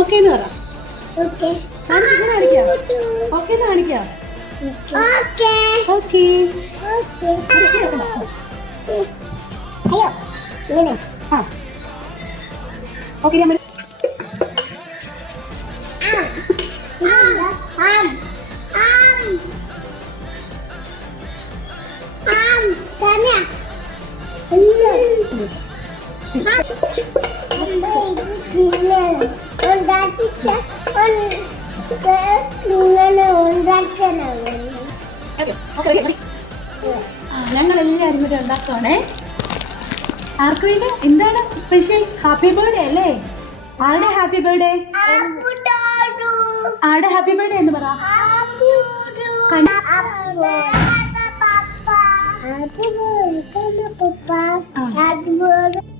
Okay എന്ന് പറ. Okay കാണിക്കാം. ഓക്കെ എന്ന് കാണിക്കാം. ഓക്കെ ആ ഓക്കെ ഞാൻ ഞങ്ങളെല്ലാവരും കൂടെ ഉണ്ടാക്കുവാണേ. ആർക്ക് വേണ്ടി? എന്താണ് സ്പെഷ്യൽ? ഹാപ്പി ബർത്ത്ഡേ അല്ലേ? ആരുടെ ഹാപ്പി ബർത്ത്ഡേ? ആരുടെ ഹാപ്പി ബർത്ത്ഡേ എന്ന് പറ. Happy birthday, Papa. Happy birthday.